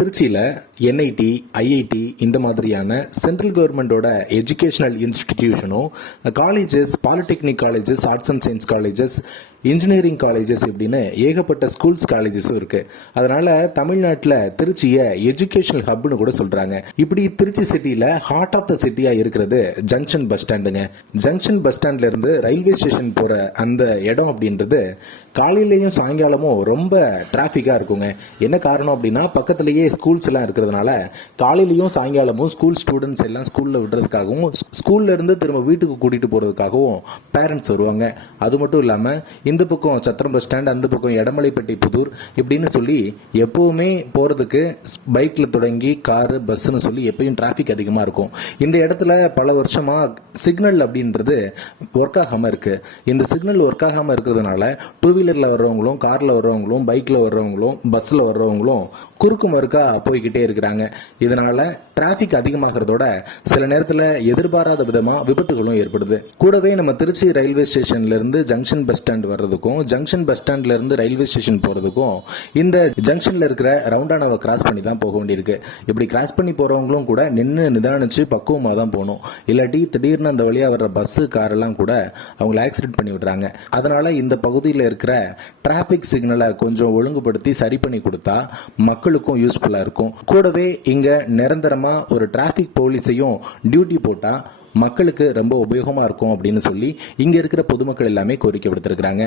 திருச்சியில் NIT, IIT இந்த மாதிரியான சென்ட்ரல் கவர்மெண்டோட எஜுகேஷனல் இன்ஸ்டிடியூஷனும், colleges, polytechnic colleges, arts and science colleges, engineering colleges இப்படின்னு ஏகப்பட்ட ஸ்கூல்ஸ் காலேஜஸும் இருக்கு. அதனால தமிழ்நாட்டில் திருச்சியை எஜுகேஷனல் ஹப்னு கூட சொல்றாங்க. இப்படி திருச்சி சிட்டியில் ஹார்ட் ஆஃப் த சிட்டியா இருக்கிறது ஜங்ஷன் பஸ் ஸ்டாண்டுங்க. ஜங்ஷன் பஸ் ஸ்டாண்ட்ல இருந்து ரயில்வே ஸ்டேஷன் போற அந்த இடம் அப்படின்றது காலையிலையும் சாயங்காலமும் ரொம்ப டிராஃபிக்கா இருக்குங்க. என்ன காரணம் அப்படின்னா பக்கத்திலேயே ஸ்கூல்ஸ் எல்லாம் இருக்கிறதுனால காலையிலையும் சாயங்காலமும் ஸ்கூல் ஸ்டூடெண்ட்ஸ் எல்லாம் ஸ்கூல்ல விடுறதுக்காகவும் ஸ்கூல்ல இருந்து திரும்ப வீட்டுக்கு கூட்டிட்டு போறதுக்காகவும் பேரண்ட்ஸ் வருவாங்க. அது மட்டும் இல்லாம இந்த பக்கம் சத்திரம் பஸ் ஸ்டாண்ட், அந்த பக்கம் எடமலைப்பட்டி புதூர் இப்படின்னு சொல்லி எப்பவுமே போறதுக்கு பைக்ல தொடங்கி காரு, பஸ்ன்னு சொல்லி எப்பயும் டிராபிக் அதிகமா இருக்கும். இந்த இடத்துல பல வருஷமா சிக்னல் அப்படின்றது ஒர்க் ஆகாம இருக்கு. இந்த சிக்னல் ஒர்க் ஆகாம இருக்கிறதுனால டூ வீலர்ல வர்றவங்களும், கார்ல வர்றவங்களும், பைக்ல வர்றவங்களும், பஸ்ல வர்றவங்களும் குறுக்கு மறுக்கா போய்கிட்டே இருக்கிறாங்க. இதனால டிராபிக் அதிகமாகிறதோட சில நேரத்தில் எதிர்பாராத விதமா விபத்துகளும் ஏற்படுது. கூடவே நம்ம திருச்சி ரயில்வே ஸ்டேஷன்ல இருந்து ஜங்ஷன் பஸ் ஸ்டாண்ட் வர்றதுக்கும், ஜங்ஷன் பஸ் ஸ்டாண்ட்ல இருந்து ரயில்வே ஸ்டேஷன் போறதுக்கும் இந்த ஜங்ஷன்ல இருக்கிற ரவுண்டானாவை கிராஸ் பண்ணி தான் போக வேண்டியிருக்கு. இப்படி கிராஸ் பண்ணி போறவங்களும் கூட நின்று நிதானிச்சு பக்குவமா தான் போகணும். இல்லாட்டி திடீர்னு அந்த வழியா வர்ற பஸ், கார் எல்லாம் கூட அவங்களை ஆக்சிடென்ட் பண்ணி விடுறாங்க. அதனால இந்த பகுதியில் இருக்கிற டிராபிக் சிக்னலை கொஞ்சம் ஒழுங்குபடுத்தி சரி பண்ணி கொடுத்தா மக்களுக்கும் யூஸ்ஃபுல்லா இருக்கும். கூடவே இங்க நிரந்தரமா ஒரு டிராபிக் போலீஸையும் டியூட்டி போட்டா மக்களுக்கு ரொம்ப உபயோகமா இருக்கும் அப்படின்னு சொல்லி இங்க இருக்கிற பொதுமக்கள் எல்லாமே கோரிக்கை விடுத்திருக்கிறாங்க.